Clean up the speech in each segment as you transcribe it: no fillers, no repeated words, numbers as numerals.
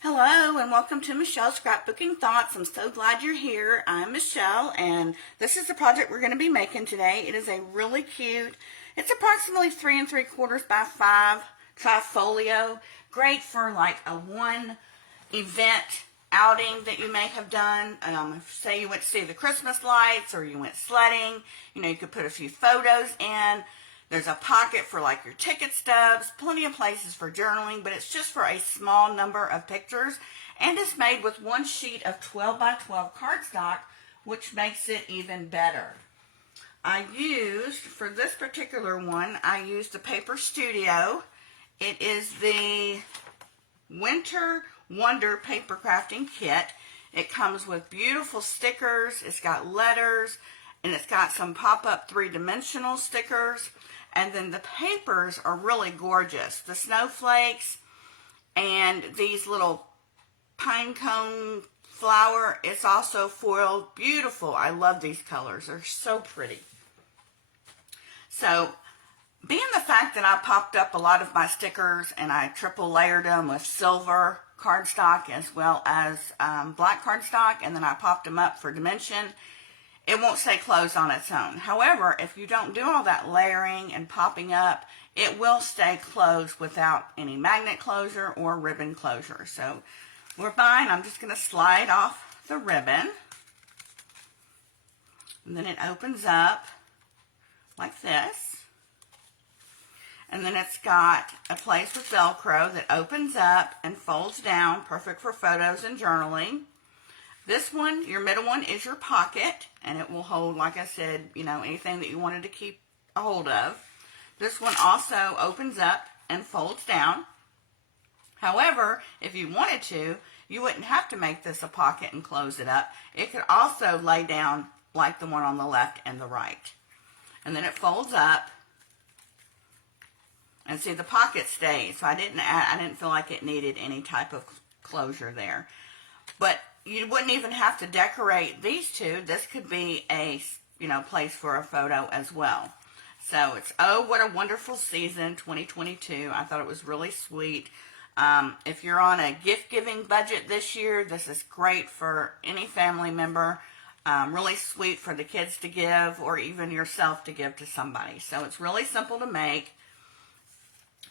Hello and welcome to Michelle's Scrapbooking Thoughts. I'm so glad you're here. I'm Michelle and this is the project we're going to be making today. It is a really cute, it's approximately 3 3/4 by 5 Folio. Great for like a one event outing that you may have done. Say you went to see the Christmas lights or you went sledding. You could put a few photos in. There's a pocket for like your ticket stubs, plenty of places for journaling, but it's just for a small number of pictures. And it's made with one sheet of 12 by 12 cardstock, which makes it even better. For this particular one, I used the Paper Studio. It is the Winter Wonder Paper Crafting Kit. It comes with beautiful stickers. It's got letters, and it's got some pop-up three-dimensional stickers. And then the papers are really gorgeous. The snowflakes and these little pine cone flower, it's also foiled. Beautiful. I love these colors. They're so pretty. So, being the fact that I popped up a lot of my stickers and I triple layered them with silver cardstock as well as black cardstock, and then I popped them up for dimension, it won't stay closed on its own. However, if you don't do all that layering and popping up, it will stay closed without any magnet closure or ribbon closure. So we're fine. I'm just going to slide off the ribbon. And then it opens up like this. And then it's got a place with Velcro that opens up and folds down, perfect for photos and journaling. This one, your middle one, is your pocket, and it will hold, like I said, anything that you wanted to keep a hold of. This one also opens up and folds down. However, if you wanted to, you wouldn't have to make this a pocket and close it up. It could also lay down like the one on the left and the right. And then it folds up. And see, the pocket stays, so I didn't feel like it needed any type of closure there. But you wouldn't even have to decorate these two. This could be a, place for a photo as well. So it's, oh, what a wonderful season, 2022. I thought it was really sweet. If you're on a gift-giving budget this year, this is great for any family member. Really sweet for the kids to give or even yourself to give to somebody. So it's really simple to make.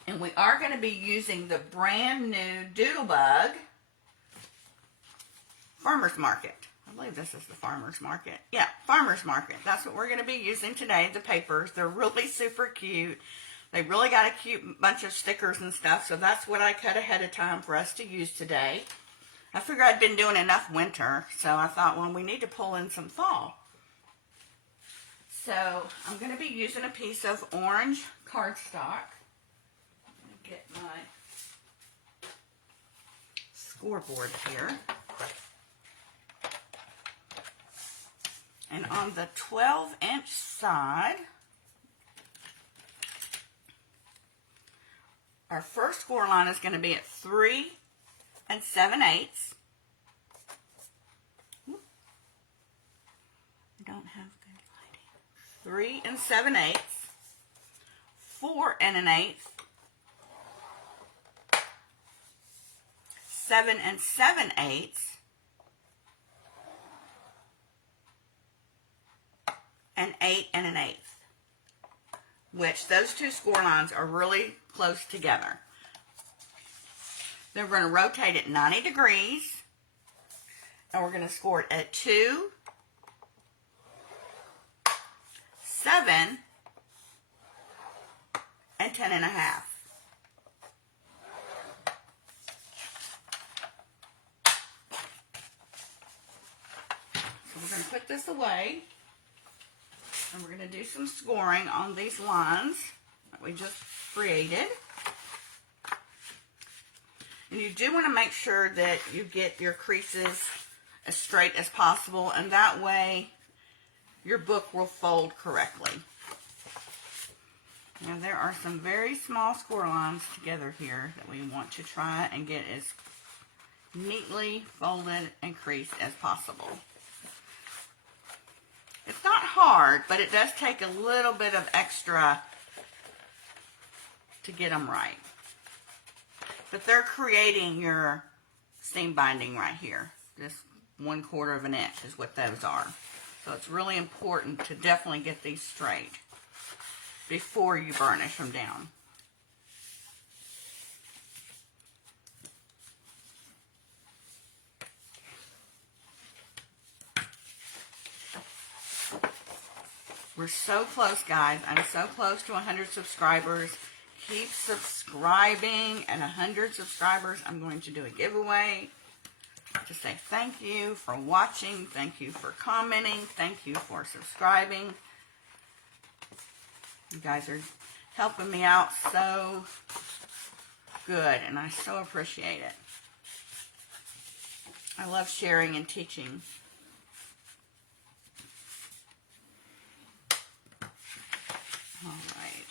And we are going to be using the brand new Doodlebug Farmer's Market. I believe this is the Farmer's Market. Yeah, Farmer's Market. That's what we're going to be using today, the papers. They're really super cute. They really got a cute bunch of stickers and stuff, so that's what I cut ahead of time for us to use today. I figured I'd been doing enough winter, so I thought, well, we need to pull in some fall. So I'm going to be using a piece of orange cardstock. I'm going to get my scoreboard here. And on the 12-inch side, our first score line is going to be at 3 7/8. I don't have good lighting. 3 7/8. 4 1/8. 7 7/8. And 8 1/8, which those two score lines are really close together. Then we're going to rotate it 90 degrees, and we're going to score it at 2, 7, and 10 1/2. So we're going to put this away. And we're going to do some scoring on these lines that we just created. And you do want to make sure that you get your creases as straight as possible, and that way your book will fold correctly. Now there are some very small score lines together here that we want to try and get as neatly folded and creased as possible. It's not hard, but it does take a little bit of extra to get them right. But they're creating your seam binding right here. Just 1/4 of an inch is what those are. So it's really important to definitely get these straight before you burnish them down. We're so close, guys. I'm so close to 100 subscribers. Keep subscribing. At 100 subscribers, I'm going to do a giveaway to say thank you for watching. Thank you for commenting. Thank you for subscribing. You guys are helping me out so good, and I so appreciate it. I love sharing and teaching. All right.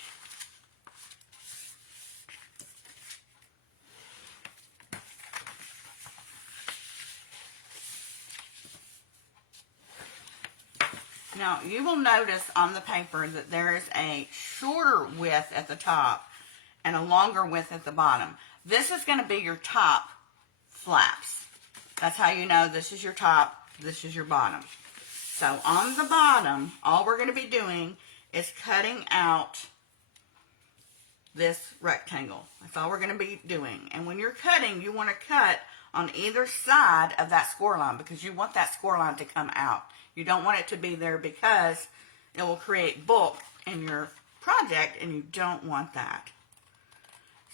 Now, you will notice on the paper that there is a shorter width at the top and a longer width at the bottom. This is going to be your top flaps. That's how you know this is your top, this is your bottom. So on the bottom, all we're going to be doing is cutting out this rectangle. That's all we're going to be doing. And when you're cutting, you want to cut on either side of that score line because you want that score line to come out. You don't want it to be there because it will create bulk in your project, and you don't want that.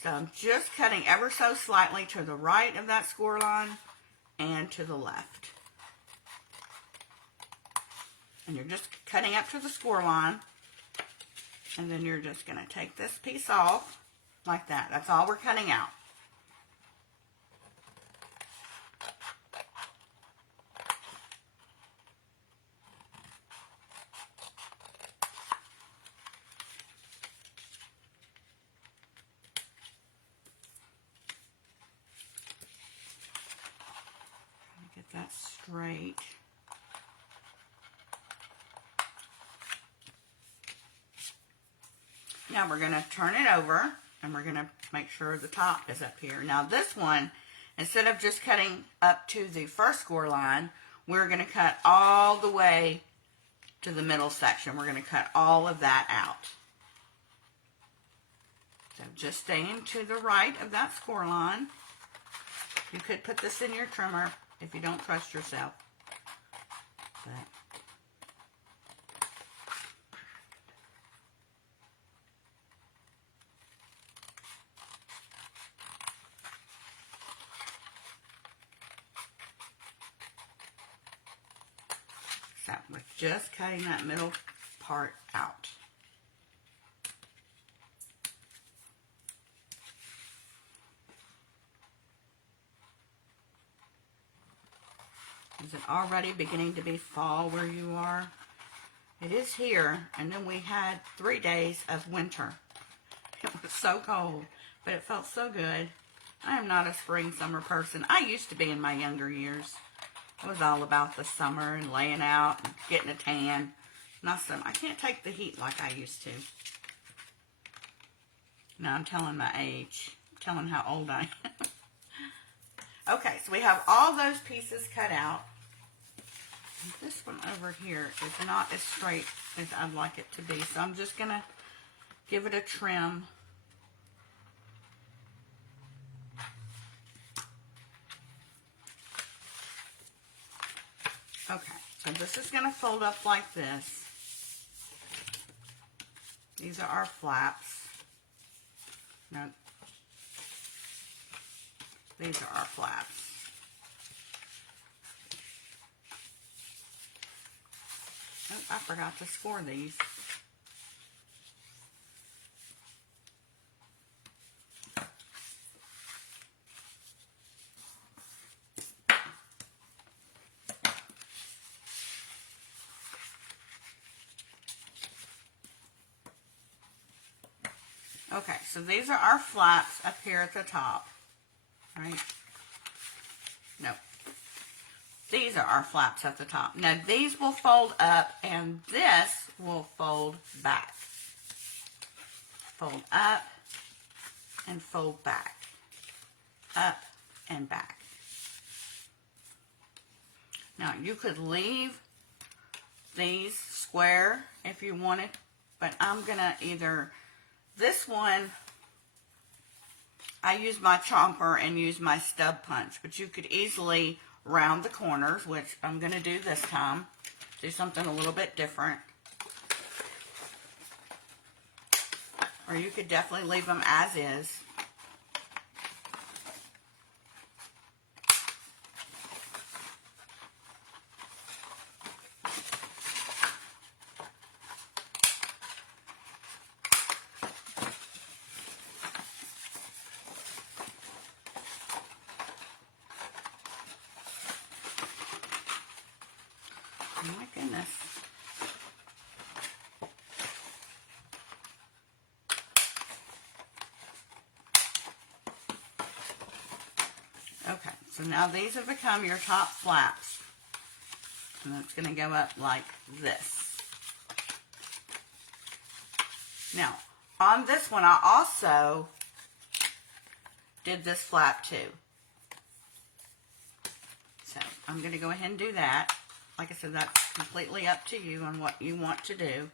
So I'm just cutting ever so slightly to the right of that score line and to the left. And you're just cutting up to the score line. And then you're just going to take this piece off like that. That's all we're cutting out. Get that straight. Now we're going to turn it over, and we're going to make sure the top is up here. Now this one, instead of just cutting up to the first score line, we're going to cut all the way to the middle section. We're going to cut all of that out. So just staying to the right of that score line. You could put this in your trimmer if you don't trust yourself. But so we're just cutting that middle part out. Is it already beginning to be fall where you are? It is here, and then we had 3 days of winter. It was so cold, but it felt so good. I am not a spring, summer person. I used to be in my younger years. It was all about the summer and laying out and getting a tan. Not some. I can't take the heat like I used to. Now I'm telling my age. I'm telling how old I am. Okay, so we have all those pieces cut out. This one over here is not as straight as I'd like it to be, so I'm just going to give it a trim. Okay, so this is going to fold up like this. These are our flaps. No, these are our flaps. Oh, I forgot to score these. Okay, so these are our flaps up here at the top, right? No. These are our flaps at the top. Now, these will fold up, and this will fold back. Fold up and fold back. Up and back. Now you could leave these square if you wanted, but I'm gonna either, this one, I use my chomper and use my stub punch, but you could easily round the corners, which I'm gonna do this time. Do something a little bit different. Or you could definitely leave them as is. Oh my goodness. Okay, so now these have become your top flaps. And it's going to go up like this. Now, on this one, I also did this flap too. So, I'm going to go ahead and do that. Like I said, that's completely up to you on what you want to do.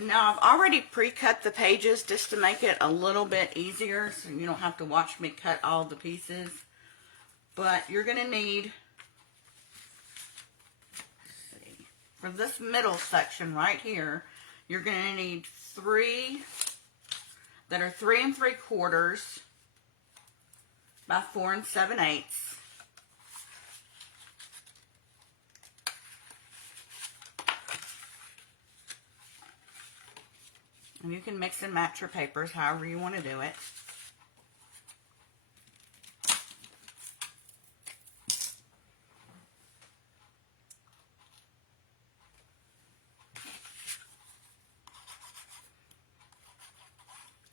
Now I've already pre-cut the pages just to make it a little bit easier so you don't have to watch me cut all the pieces. But you're going to need, let's see, for this middle section right here, you're going to need 3 that are 3 3/4 by 4 7/8. And you can mix and match your papers however you want to do it.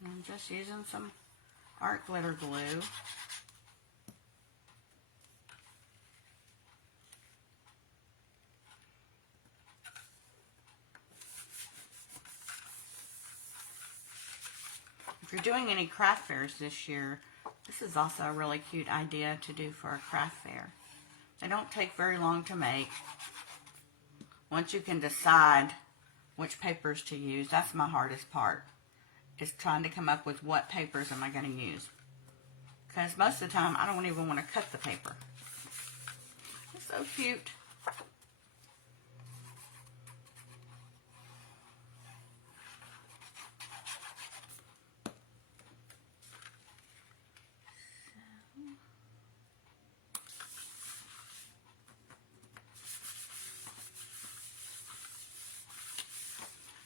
I'm just using some art glitter glue. If you're doing any craft fairs this year, this is also a really cute idea to do for a craft fair. They don't take very long to make. Once you can decide which papers to use, that's my hardest part, is trying to come up with what papers am I going to use. Because most of the time, I don't even want to cut the paper. It's so cute.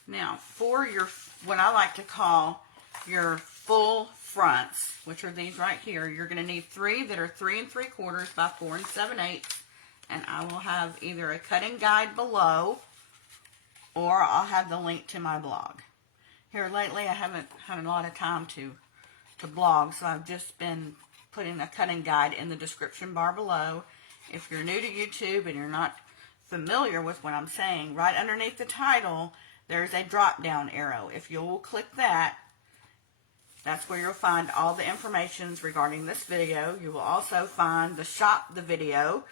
Now, for your, what I like to call your full fronts, which are these right here, you're going to need 3 that are 3 3/4 by 4 7/8. And I will have either a cutting guide below, or I'll have the link to my blog. Here lately, I haven't had a lot of time to blog, so I've just been putting a cutting guide in the description bar below. If you're new to YouTube and you're not familiar with what I'm saying, right underneath the title, there's a drop down arrow. If you'll click that, that's where you'll find all the information regarding this video. You will also find the shop the video,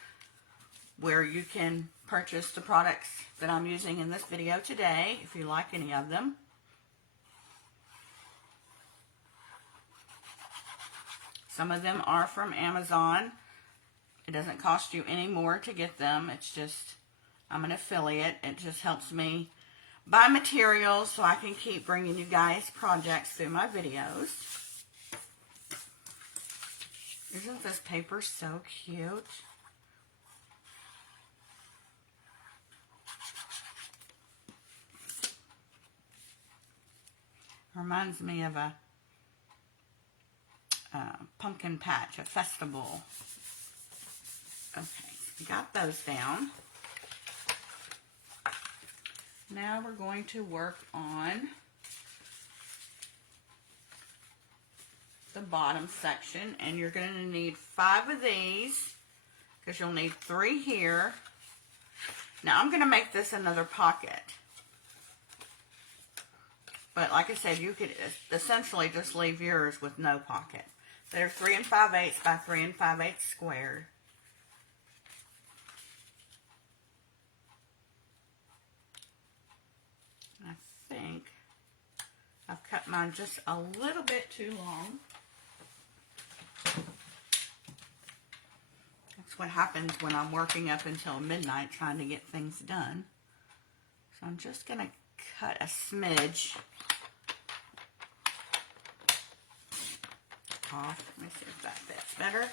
where you can purchase the products that I'm using in this video today, if you like any of them. Some of them are from Amazon. It doesn't cost you any more to get them. It's just, I'm an affiliate. It just helps me buy materials so I can keep bringing you guys projects through my videos. Isn't this paper so cute? Reminds me of a pumpkin patch, a festival. Okay, got those down. Now we're going to work on the bottom section, and you're going to need 5 of these, because you'll need 3 here. Now I'm going to make this another pocket. But like I said, you could essentially just leave yours with no pocket. They're 3 5/8 by 3 5/8 squared. I think I've cut mine just a little bit too long. That's what happens when I'm working up until midnight trying to get things done. So I'm just going to cut a smidge off. Let me see if that fits better.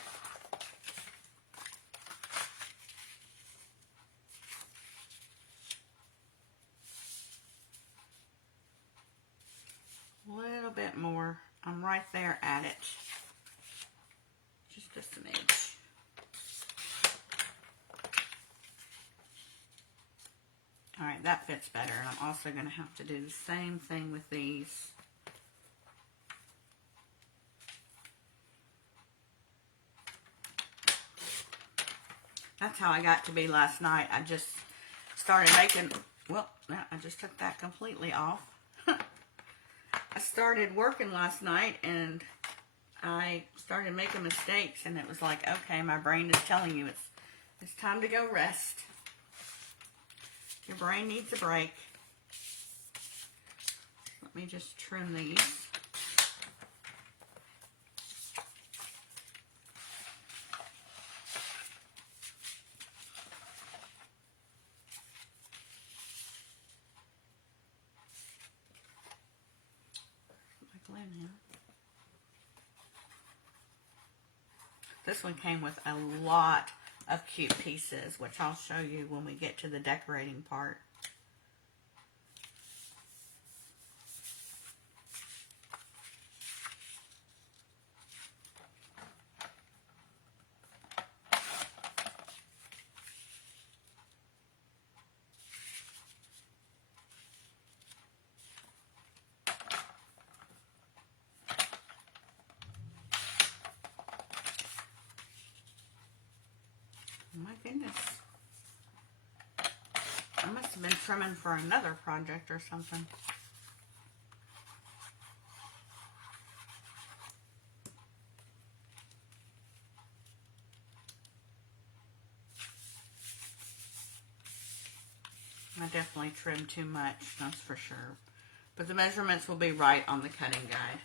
A little bit more. I'm right there at it. Just a smidge. Alright, that fits better. And I'm also going to have to do the same thing with these. That's how I got to be last night. I just started making, well, I just took that completely off. I started working last night and I started making mistakes, and it was like, okay, my brain is telling you it's time to go rest. Your brain needs a break. Let me just trim these. This one came with a lot of cute pieces, which I'll show you when we get to the decorating part. My goodness. I must have been trimming for another project or something. I definitely trimmed too much, that's for sure. But the measurements will be right on the cutting guide.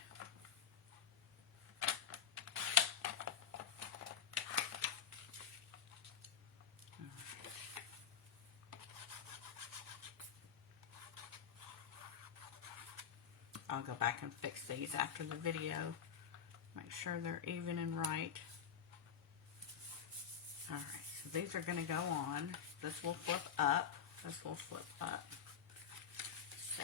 I'll go back and fix these after the video. Make sure they're even and right. Alright, so these are going to go on. This will flip up. This will flip up. So,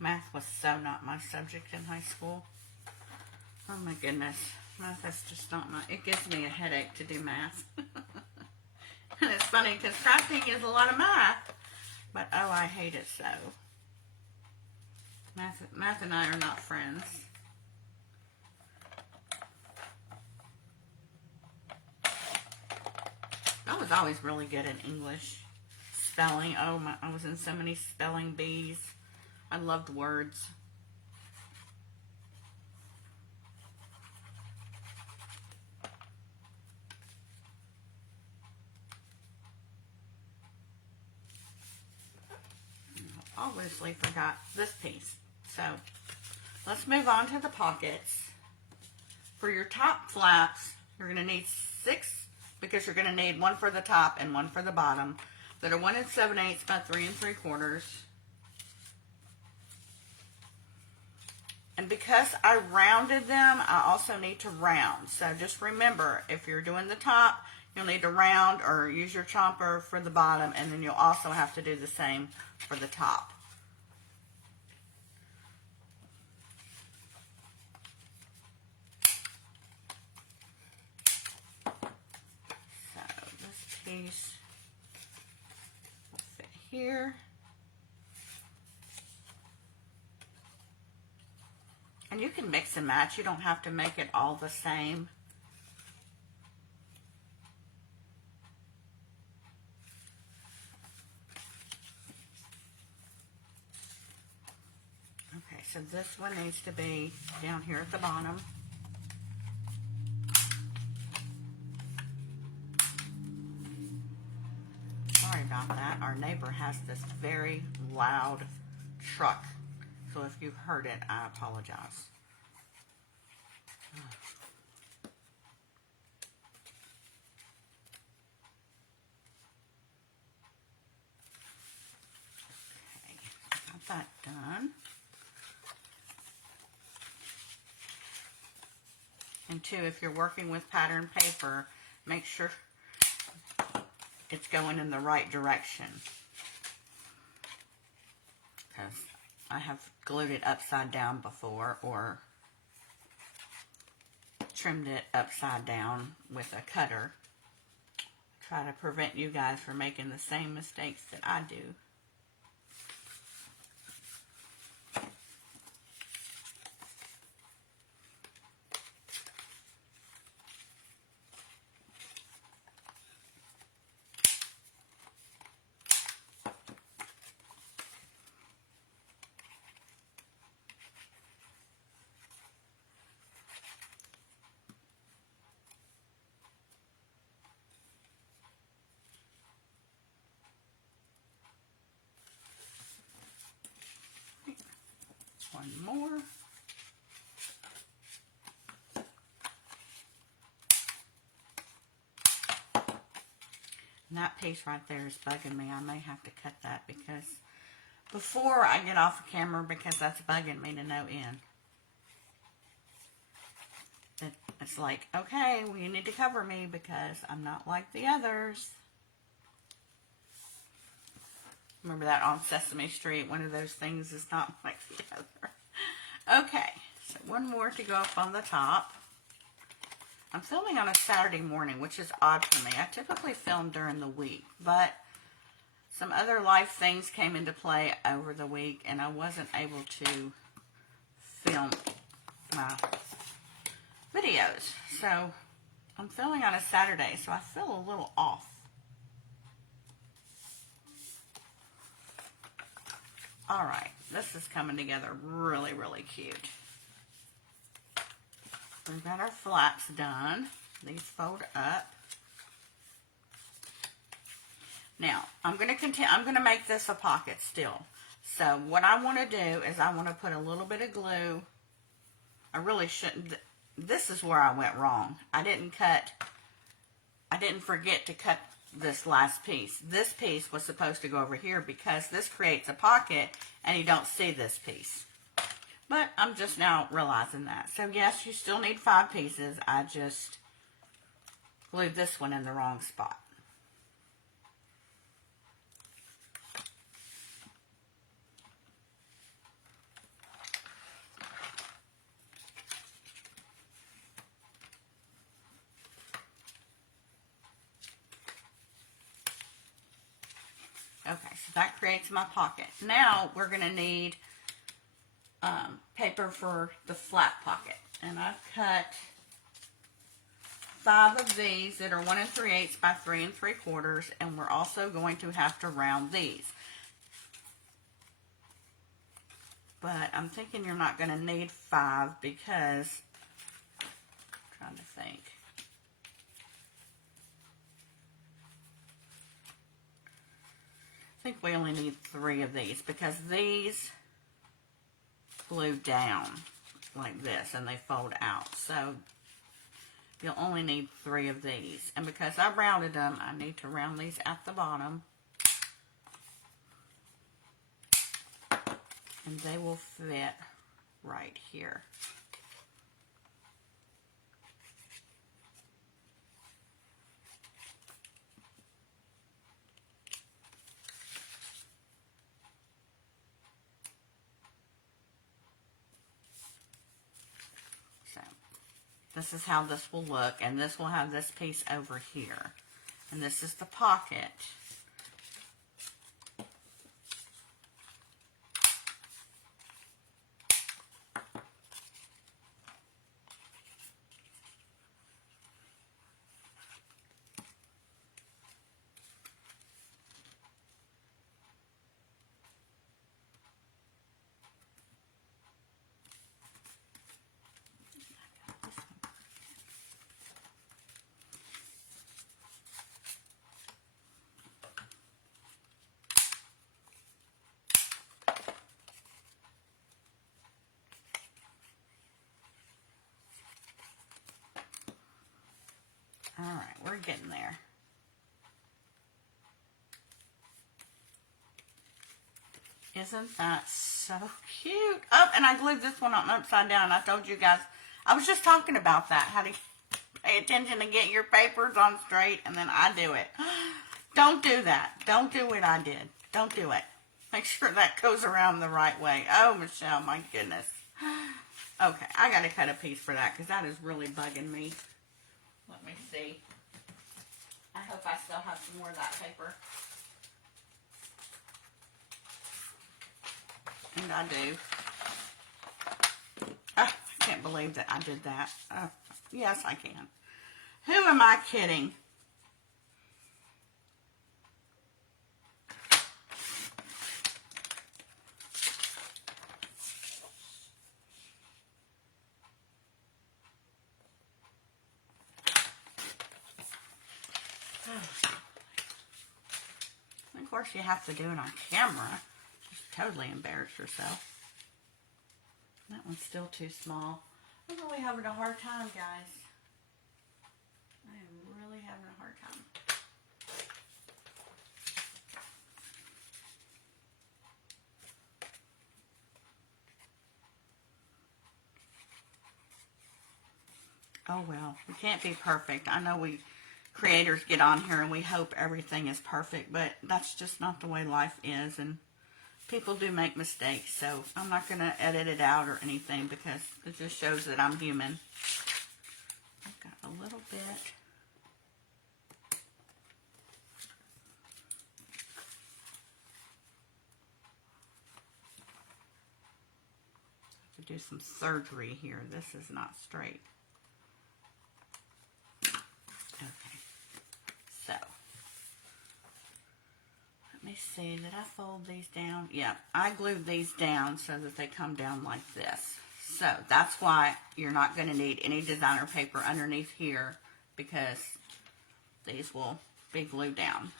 math was so not my subject in high school. Oh my goodness. Math is just not my, it gives me a headache to do math. And it's funny because crafting is a lot of math, but oh, I hate it so. Math and I are not friends. I was always really good at English. Spelling, oh my, I was in so many spelling bees. I loved words. Obviously forgot this piece. So let's move on to the pockets. For your top flaps, you're going to need 6 because you're going to need one for the top and one for the bottom that are 1 7/8 by 3 3/4. And because I rounded them, I also need to round. So just remember, if you're doing the top, you'll need to round or use your chomper for the bottom, and then you'll also have to do the same for the top. piece will fit here. And you can mix and match. You don't have to make it all the same. Okay, so this one needs to be down here at the bottom. Sorry about that. Our neighbor has this very loud truck. So if you've heard it, I apologize. Okay, got that done. And two, if you're working with pattern paper, make sure it's going in the right direction. Because I have glued it upside down before, or trimmed it upside down with a cutter. Try to prevent you guys from making the same mistakes that I do. One more. And that piece right there is bugging me. I may have to cut that because before I get off the camera, because that's bugging me to no end. It's like, okay, well, you need to cover me because I'm not like the others. Remember that on Sesame Street, one of those things is not like the other. Okay, so one more to go up on the top. I'm filming on a Saturday morning, which is odd for me. I typically film during the week, but some other life things came into play over the week, and I wasn't able to film my videos. So I'm filming on a Saturday, so I feel a little off. All right, this is coming together really, really cute. We've got our flaps done. These fold up. Now, I'm going to make this a pocket still. So what I want to do is I want to put a little bit of glue. I really shouldn't. This is where I went wrong. I didn't forget to cut this last piece. This piece was supposed to go over here because this creates a pocket and you don't see this piece. But I'm just now realizing that. So yes, you still need 5 pieces. I just glued this one in the wrong spot. Okay, so that creates my pocket. Now we're going to need paper for the flat pocket. And I've cut 5 of these that are 1 3/8 by 3 3/4, and we're also going to have to round these. But I'm thinking you're not going to need 5 because, I'm trying to think. I think we only need 3 of these because these glue down like this and they fold out. So you'll only need 3 of these. And because I rounded them, I need to round these at the bottom. And they will fit right here. So this is how this will look, and this will have this piece over here. And this is the pocket. All right, we're getting there. Isn't that so cute? Oh, and I glued this one on upside down. I told you guys, I was just talking about that, how to pay attention to get your papers on straight, and then I do it. Don't do that. Don't do what I did. Don't do it. Make sure that goes around the right way. Oh, Michelle, my goodness. Okay, I got to cut a piece for that because that is really bugging me. Let me see. I hope I still have some more of that paper. And I do. I can't believe that I did that. Yes, I can. Who am I kidding? Of course, you have to do it on camera. Just totally embarrass yourself. That one's still too small. I'm really having a hard time, guys. I am really having a hard time. Oh well, we can't be perfect. I know we creators get on here and we hope everything is perfect, but that's just not the way life is, and people do make mistakes, so I'm not going to edit it out or anything because it just shows that I'm human. I've got a little bit. I could do some surgery here. This is not straight. Okay, so let me see, did I fold these down? Yeah, I glued these down so that they come down like this. So that's why you're not going to need any designer paper underneath here because these will be glued down.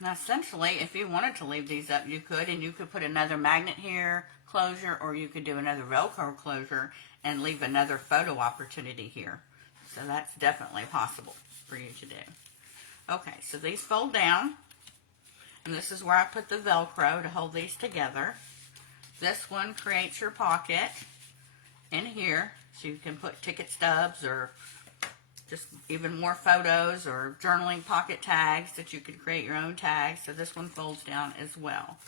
Now essentially, if you wanted to leave these up, you could, and you could put another magnet here, closure, or you could do another Velcro closure and leave another photo opportunity here. So that's definitely possible for you to do. Okay, so these fold down, and this is where I put the Velcro to hold these together. This one creates your pocket in here, so you can put ticket stubs or just even more photos or journaling pocket tags that you could create your own tags. So this one folds down as well.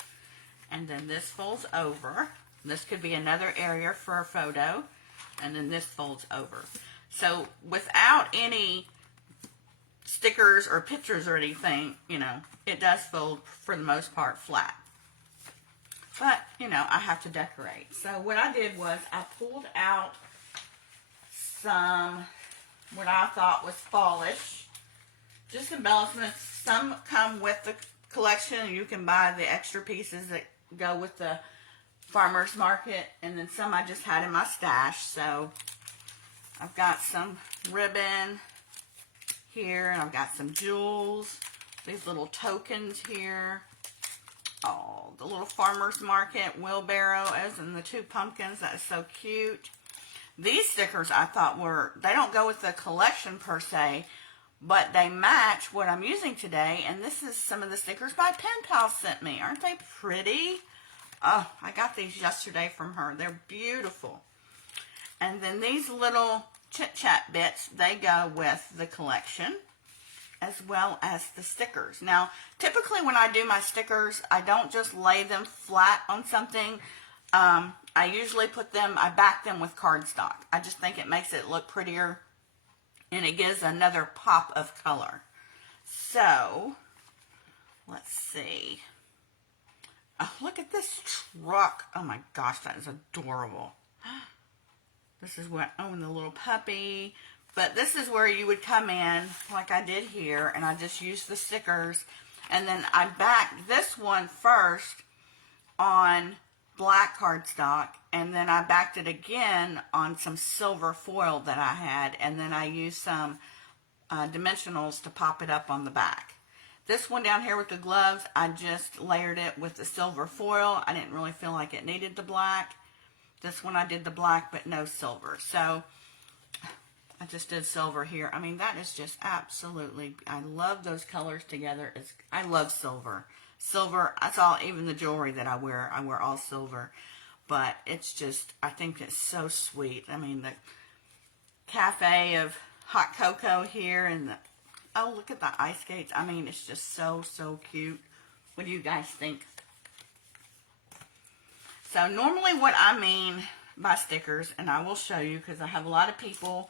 And then this folds over. This could be another area for a photo. And then this folds over. So without any stickers or pictures or anything, you know, it does fold for the most part flat. But, you know, I have to decorate. So what I did was I pulled out some what I thought was fallish, just embellishments. Some come with the collection, and you can buy the extra pieces that go with the farmer's market, and then some I just had in my stash. So I've got some ribbon here, and I've got some jewels, these little tokens here. Oh, the little farmer's market wheelbarrow, as in the two pumpkins. That is so cute. These stickers I thought were, they don't go with the collection per se, but they match what I'm using today. And this is some of the stickers my pen pal sent me. Aren't they pretty? Oh, I got these yesterday from her. They're beautiful. And then these little chit chat bits, they go with the collection. as well as the stickers. Now, typically when I do my stickers, I don't just lay them flat on something. I usually I back them with cardstock. I just think it makes it look prettier and it gives another pop of color. So, let's see. Oh, look at this truck. Oh my gosh, that is adorable. This is what, oh, and the little puppy. But this is where you would come in, like I did here, and I just used the stickers. And then I backed this one first on black cardstock, and then I backed it again on some silver foil that I had, and then I used some dimensionals to pop it up on the back. This one down here with the gloves, I just layered it with the silver foil. I didn't really feel like it needed the black. This one I did the black, but no silver. So I just did silver here. I mean, that is just absolutely, I love those colors together. I love silver. Silver, that's all, even the jewelry that I wear all silver. But it's just, I think it's so sweet. I mean, the cafe of hot cocoa here and the, oh, look at the ice skates. I mean, it's just so, so cute. What do you guys think? So normally what I mean by stickers, and I will show you because I have a lot of people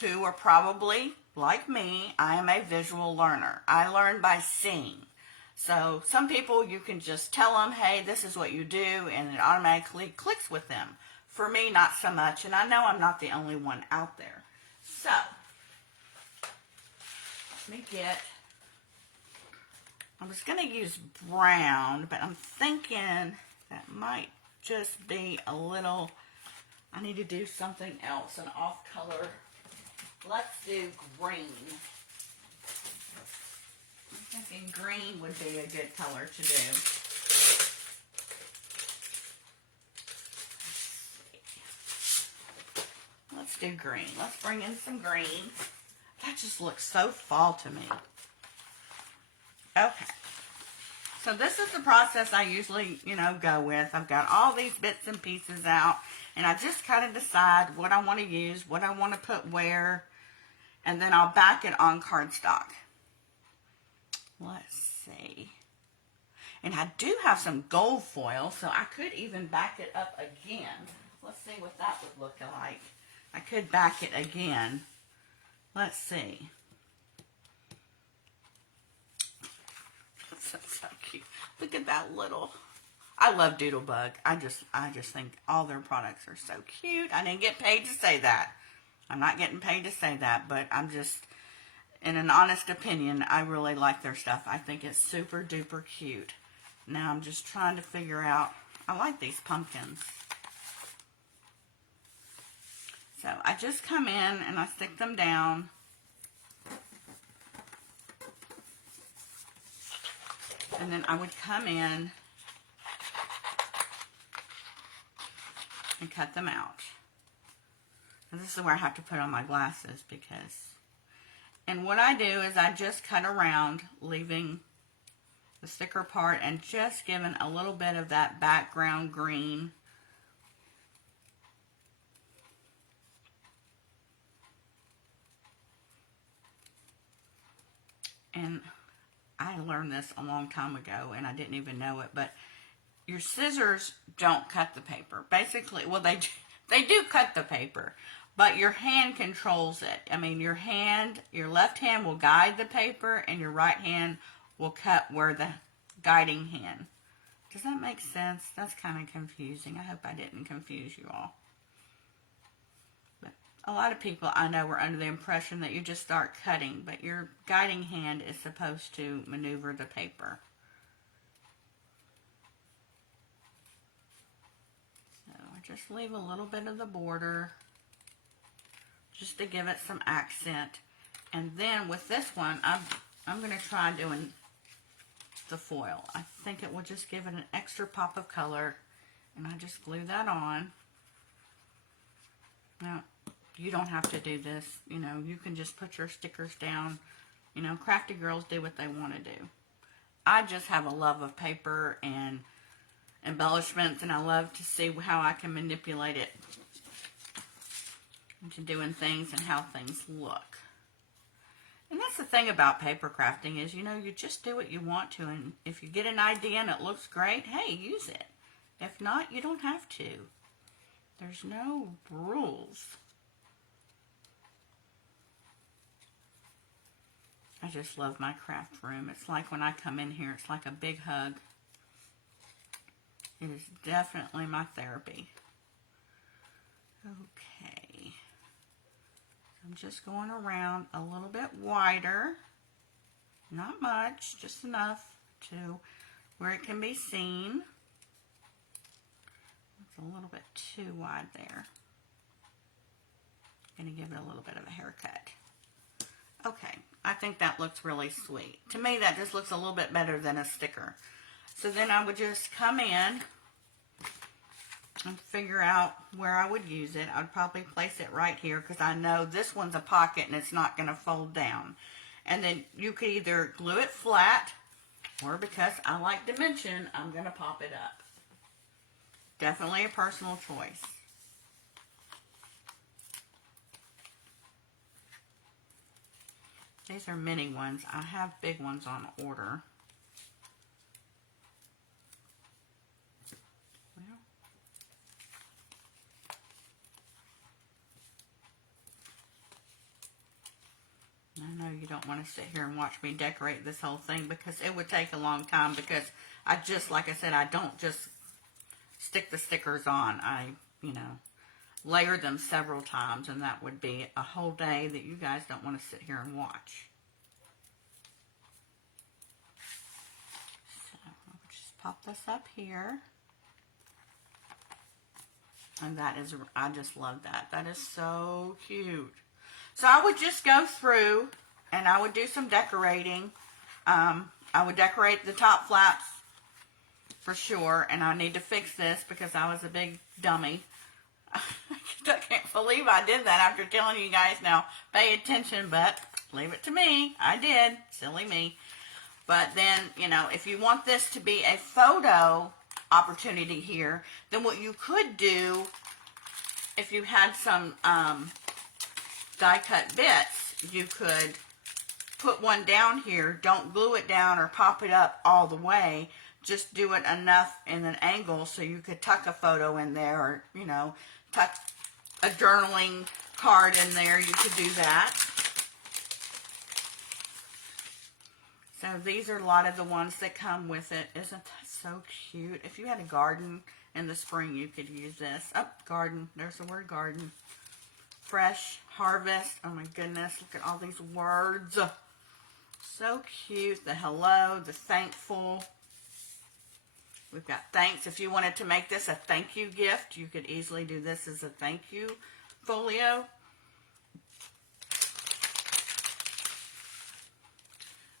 who are probably like me. I am a visual learner. I learn by seeing. So some people you can just tell them, hey, this is what you do, and it automatically clicks with them. For me, not so much, and I know I'm not the only one out there. So, let me get, I was going to use brown, but I'm thinking that might just be a little, I need to do something else, an off color. Let's do green. I'm thinking green would be a good color to do. Let's do green. Let's bring in some green. That just looks so fall to me. Okay. So this is the process I usually, go with. I've got all these bits and pieces out, and I just kind of decide what I want to use, what I want to put where, and then I'll back it on cardstock. Let's see. And I do have some gold foil, so I could even back it up again. Let's see what that would look like. I could back it again. Let's see. That's so cute. Look at that little. I love Doodlebug. I just think all their products are so cute. I didn't get paid to say that. I'm not getting paid to say that, but I'm just, in an honest opinion, I really like their stuff. I think it's super duper cute. Now I'm just trying to figure out, I like these pumpkins. So I just come in and I stick them down. And then I would come in and cut them out. And this is where I have to put on my glasses because, and what I do is I just cut around, leaving the sticker part and just giving a little bit of that background green. And I learned this a long time ago and I didn't even know it, but your scissors don't cut the paper. Basically, well, they do cut the paper, but your hand controls it. I mean, your left hand will guide the paper and your right hand will cut where the guiding hand. Does that make sense? That's kind of confusing. I hope I didn't confuse you all. But a lot of people I know were under the impression that you just start cutting, but your guiding hand is supposed to maneuver the paper. So I just leave a little bit of the border just to give it some accent. And then with this one, I'm going to try doing the foil. I think it will just give it an extra pop of color. And I just glue that on. Now, you don't have to do this. You can just put your stickers down. Crafty girls do what they want to do. I just have a love of paper and embellishments, and I love to see how I can manipulate it into doing things and how things look. And that's the thing about paper crafting is, you know, you just do what you want to. And if you get an idea and it looks great, hey, use it. If not, you don't have to. There's no rules. I just love my craft room. It's like when I come in here, it's like a big hug. It is definitely my therapy. Okay. I'm just going around a little bit wider. Not much, just enough to where it can be seen. It's a little bit too wide there. I'm going to give it a little bit of a haircut. Okay, I think that looks really sweet. To me, that just looks a little bit better than a sticker. So then I would just come in and figure out where I would use it. I'd probably place it right here because I know this one's a pocket and it's not going to fold down. And then you could either glue it flat, or because I like dimension, I'm going to pop it up. Definitely a personal choice. These are mini ones. I have big ones on order. Well, I know you don't want to sit here and watch me decorate this whole thing because it would take a long time, because I just, like I said, I don't just stick the stickers on. I, you know, layer them several times, and that would be a whole day that you guys don't want to sit here and watch. So I'll just pop this up here. And that is, I just love that. That is so cute. So I would just go through and I would do some decorating. I would decorate the top flaps for sure. And I need to fix this because I was a big dummy. I can't believe I did that after telling you guys now, pay attention, but leave it to me. I did. Silly me. But then, you know, if you want this to be a photo opportunity here, then what you could do, if you had some die cut bits, you could put one down here. Don't glue it down or pop it up all the way. Just do it enough in an angle so you could tuck a photo in there, or, you know, tuck a journaling card in there. You could do that. So these are a lot of the ones that come with it. Isn't that so cute? If you had a garden in the spring, you could use this. Oh, garden. There's the word garden. Fresh, harvest. Oh my goodness. Look at all these words. So cute. The hello, the thankful. We've got thanks. If you wanted to make this a thank you gift, you could easily do this as a thank you folio.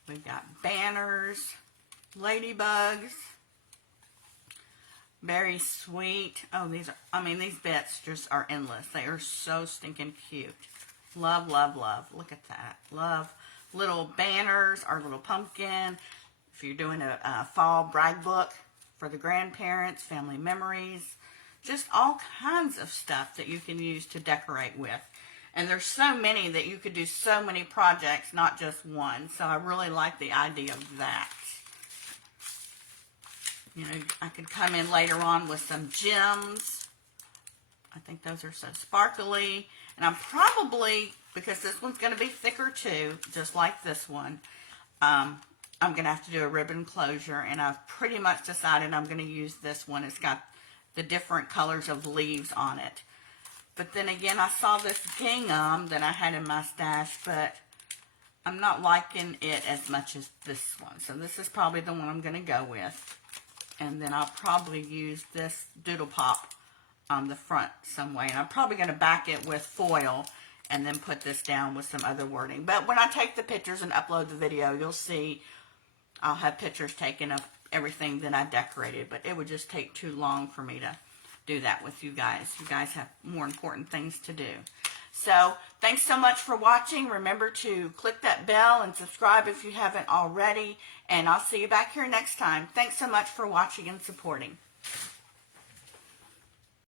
We've got banners, ladybugs, very sweet. Oh, these are, I mean, these bits just are endless. They are so stinking cute. Love, love, love. Look at that. Love. Little banners, our little pumpkin. If you're doing a fall brag book for the grandparents, family memories, just all kinds of stuff that you can use to decorate with. And there's so many that you could do so many projects, not just one. So I really like the idea of that. You know, I could come in later on with some gems. I think those are so sparkly. And I'm probably, because this one's going to be thicker too, just like this one, I'm going to have to do a ribbon closure. And I've pretty much decided I'm going to use this one. It's got the different colors of leaves on it. But then again, I saw this gingham that I had in my stash, but I'm not liking it as much as this one. So this is probably the one I'm going to go with. And then I'll probably use this Doodle Pop on the front some way. And I'm probably going to back it with foil and then put this down with some other wording. But when I take the pictures and upload the video, you'll see I'll have pictures taken of everything that I decorated. But it would just take too long for me to do that with you guys. You guys have more important things to do. So thanks so much for watching. Remember to click that bell and subscribe if you haven't already. And I'll see you back here next time. Thanks so much for watching and supporting.